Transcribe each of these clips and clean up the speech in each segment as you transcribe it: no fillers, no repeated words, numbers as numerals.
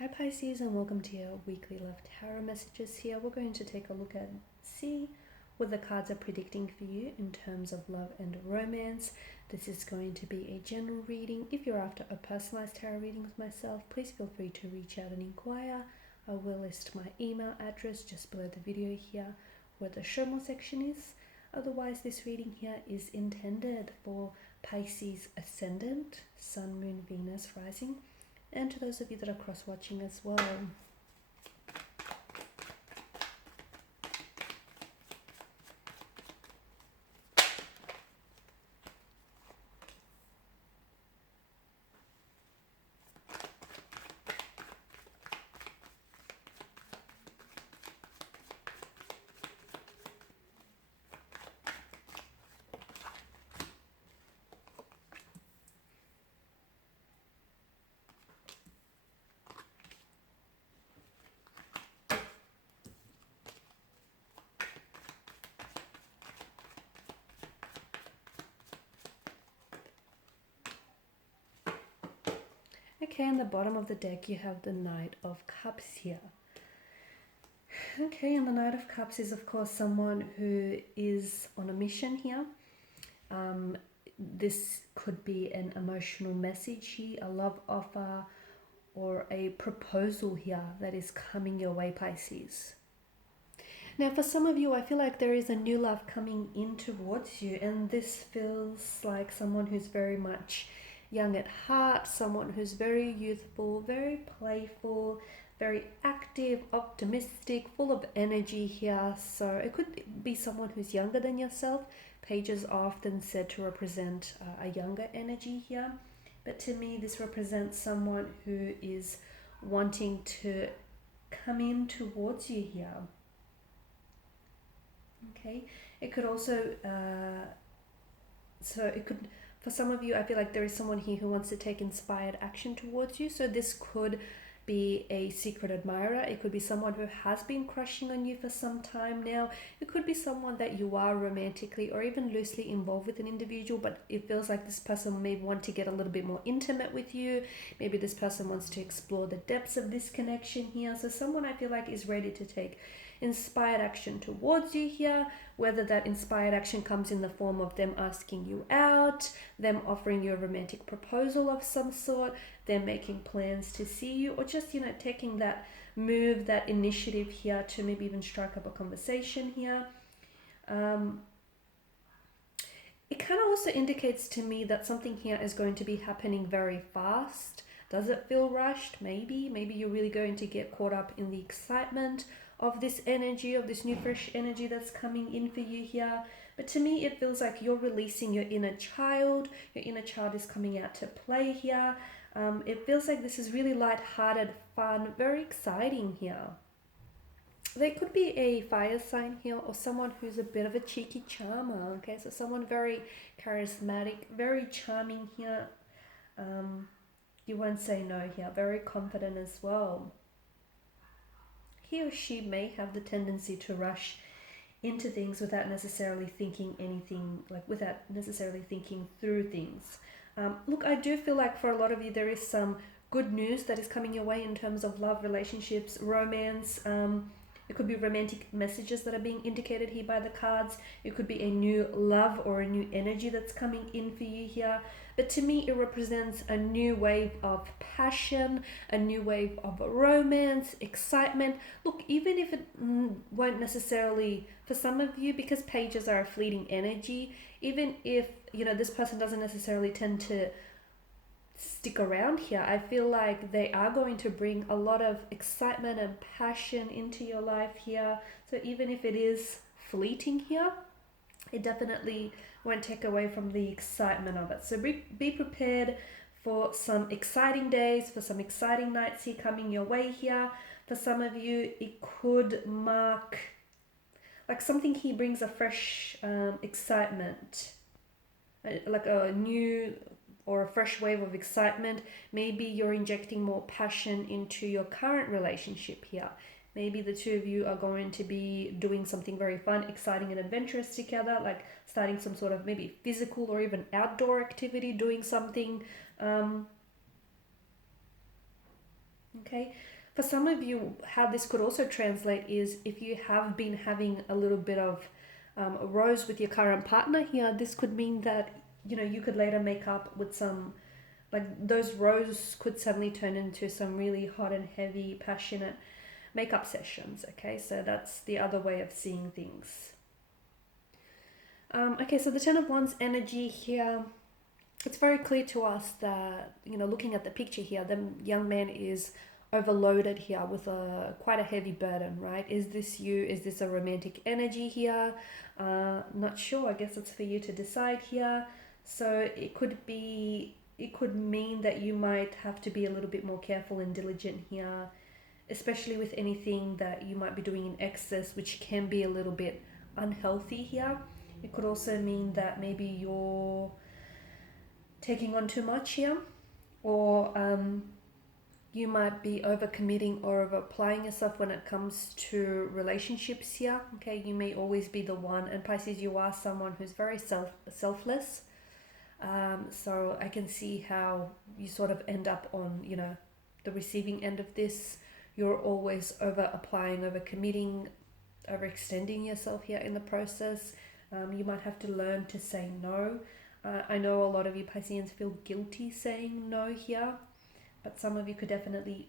Hi Pisces, and welcome to your weekly love tarot messages here. We're going to take a look at see what the cards are predicting for you in terms of love and romance. This is going to be a general reading. If you're after a personalized tarot reading with myself, please feel free to reach out and inquire. I will list my email address just below the video here where the show more section is. Otherwise, this reading here is intended for Pisces ascendant, Sun, Moon, Venus, Rising, and to those of you that are cross-watching as well. Okay, in the bottom of the deck you have the Knight of Cups here. Okay, and the Knight of Cups is of course someone who is on a mission here. This could be an emotional message here, a love offer, or a proposal here that is coming your way, Pisces. Now, for some of you, I feel like there is a new love coming in towards you, and this feels like someone who's very much young at heart, someone who's very youthful, very playful, very active, optimistic, full of energy here. So it could be someone who's younger than yourself. Pages are often said to represent a younger energy here. But to me, this represents someone who is wanting to come in towards you here. Okay, it could also, for some of you, I feel like there is someone here who wants to take inspired action towards you. So this could be a secret admirer. It could be someone who has been crushing on you for some time now. It could be someone that you are romantically or even loosely involved with an individual, but it feels like this person may want to get a little bit more intimate with you. Maybe this person wants to explore the depths of this connection here. So someone I feel like is ready to take inspired action towards you here, whether that inspired action comes in the form of them asking you out, them offering you a romantic proposal of some sort, them making plans to see you, or just, taking that move, that initiative here to maybe even strike up a conversation here. It kind of also indicates to me that something here is going to be happening very fast. Does it feel rushed? Maybe you're really going to get caught up in the excitement of this energy, of this new fresh energy that's coming in for you here. But to me, it feels like you're releasing your inner child. Your inner child is coming out to play here. It feels like this is really light-hearted, fun, very exciting here. There could be a fire sign here or someone who's a bit of a cheeky charmer. Okay, so someone very charismatic, very charming here. You won't say no here. Very confident as well. He or she may have the tendency to rush into things without necessarily thinking anything, without necessarily thinking through things. Look, I do feel like for a lot of you, there is some good news that is coming your way in terms of love, relationships, romance. It could be romantic messages that are being indicated here by the cards. It could be a new love or a new energy that's coming in for you here. But to me, it represents a new wave of passion, a new wave of romance, excitement. Look, even if it won't necessarily, for some of you, because pages are a fleeting energy, even if, this person doesn't necessarily tend to stick around here, I feel like they are going to bring a lot of excitement and passion into your life here. So even if it is fleeting here, it definitely won't take away from the excitement of it. So be prepared for some exciting days, for some exciting nights here coming your way here. For some of you, it could mark like something here brings a fresh excitement, like a new or a fresh wave of excitement. Maybe you're injecting more passion into your current relationship here. Maybe the two of you are going to be doing something very fun, exciting and adventurous together, like starting some sort of maybe physical or even outdoor activity, doing something Okay, for some of you, how this could also translate is if you have been having a little bit of a rose with your current partner here, this could mean that you could later make up with some, like those rose could suddenly turn into some really hot and heavy, passionate makeup sessions. Okay, so that's the other way of seeing things. Okay, so the Ten of Wands energy here, it's very clear to us that, looking at the picture here, the young man is overloaded here with quite a heavy burden, right? Is this you? Is this a romantic energy here? Not sure. I guess it's for you to decide here. So it could mean that you might have to be a little bit more careful and diligent here, especially with anything that you might be doing in excess, which can be a little bit unhealthy here. It could also mean that maybe you're taking on too much here, or you might be overcommitting or over applying yourself when it comes to relationships here. Okay, you may always be the one, and Pisces, you are someone who's very selfless. So I can see how you sort of end up on the receiving end of this. You're always over applying, over committing, overextending yourself here in the process. You might have to learn to say no. I know a lot of you Pisceans feel guilty saying no here, but some of you could definitely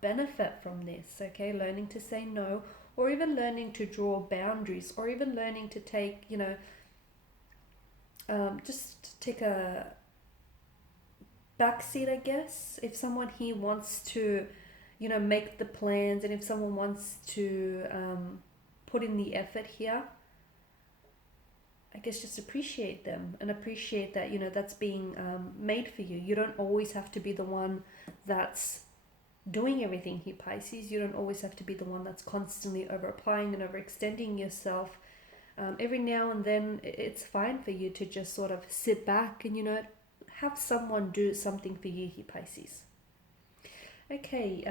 benefit from this, okay? Learning to say no, or even learning to draw boundaries, or even learning to take, just take a backseat, I guess. If someone here wants to, make the plans, and if someone wants to put in the effort here, I guess just appreciate them and appreciate that, that's being made for you. You don't always have to be the one that's doing everything here, Pisces. You don't always have to be the one that's constantly over applying and overextending yourself. Every now and then it's fine for you to just sort of sit back and, have someone do something for you here, Pisces. Okay,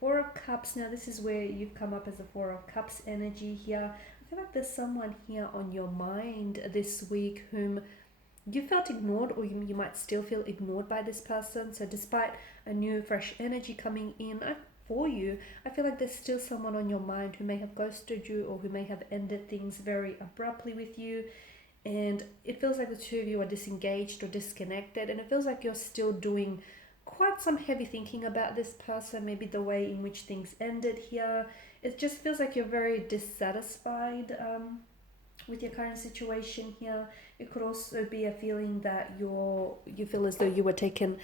Four of Cups. Now this is where you've come up as a Four of Cups energy here. I feel like there's someone here on your mind this week whom you felt ignored, or you might still feel ignored by this person. So despite a new fresh energy coming in for you, I feel like there's still someone on your mind who may have ghosted you, or who may have ended things very abruptly with you. And it feels like the two of you are disengaged or disconnected, and it feels like you're still doing quite some heavy thinking about this person, maybe the way in which things ended here. It just feels like you're very dissatisfied with your current situation here. It could also be a feeling that you feel as though you were taken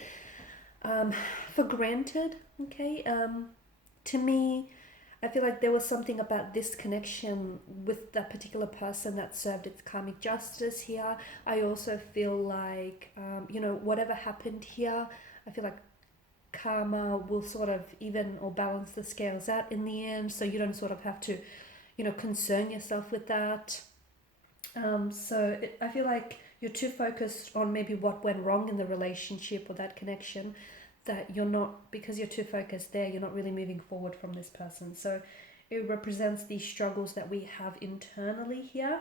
for granted. Okay, to me, I feel like there was something about this connection with that particular person that served its karmic justice here. I also feel like whatever happened here, I feel like karma will sort of even or balance the scales out in the end, so you don't sort of have to concern yourself with that. I feel like you're too focused on maybe what went wrong in the relationship or that connection, that you're not, because you're too focused there, you're not really moving forward from this person. So it represents these struggles that we have internally here,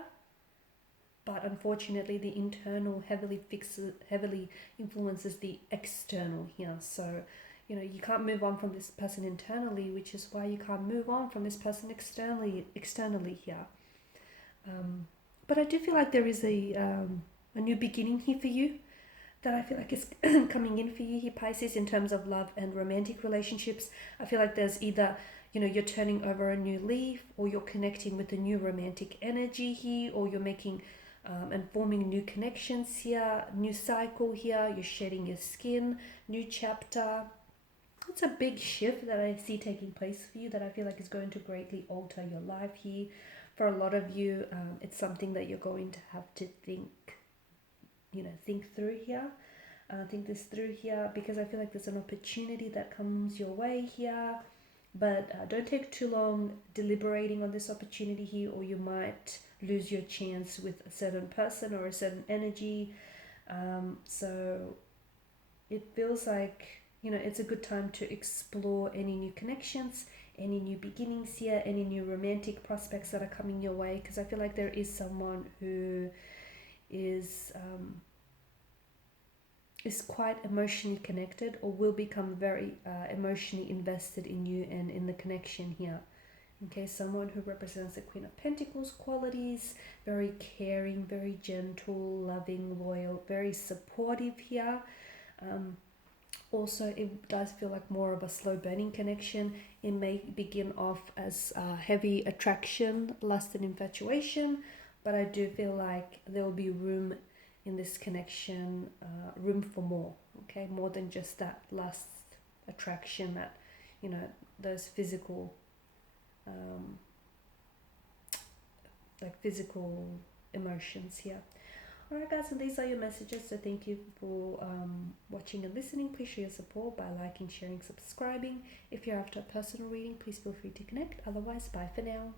but unfortunately the internal heavily influences the external here. So you can't move on from this person internally, which is why you can't move on from this person externally here. But I do feel like there is a new beginning here for you, that I feel like is coming in for you here, Pisces, in terms of love and romantic relationships. I feel like there's either you're turning over a new leaf, or you're connecting with a new romantic energy here, or you're making and forming new connections here, new cycle here, you're shedding your skin, new chapter. It's a big shift that I see taking place for you, that I feel like is going to greatly alter your life here. For a lot of you, it's something that you're going to have to think through here. Think this through here, because I feel like there's an opportunity that comes your way here. But don't take too long deliberating on this opportunity here, or you might lose your chance with a certain person or a certain energy. So it feels like, it's a good time to explore any new connections, any new beginnings here, any new romantic prospects that are coming your way, because I feel like there is someone who is is quite emotionally connected or will become very emotionally invested in you and in the connection here. Okay, someone who represents the Queen of Pentacles qualities, very caring, very gentle, loving, loyal, very supportive here. Also, it does feel like more of a slow burning connection. It may begin off as heavy attraction, lust, and infatuation, but I do feel like there will be room in this connection, room for more. Okay, more than just that lust, attraction, that, you know, those physical, like physical emotions here. Alright guys, and these are your messages, so thank you for watching and listening. Please show your support by liking, sharing, subscribing. If you're after a personal reading, please feel free to connect. Otherwise, bye for now.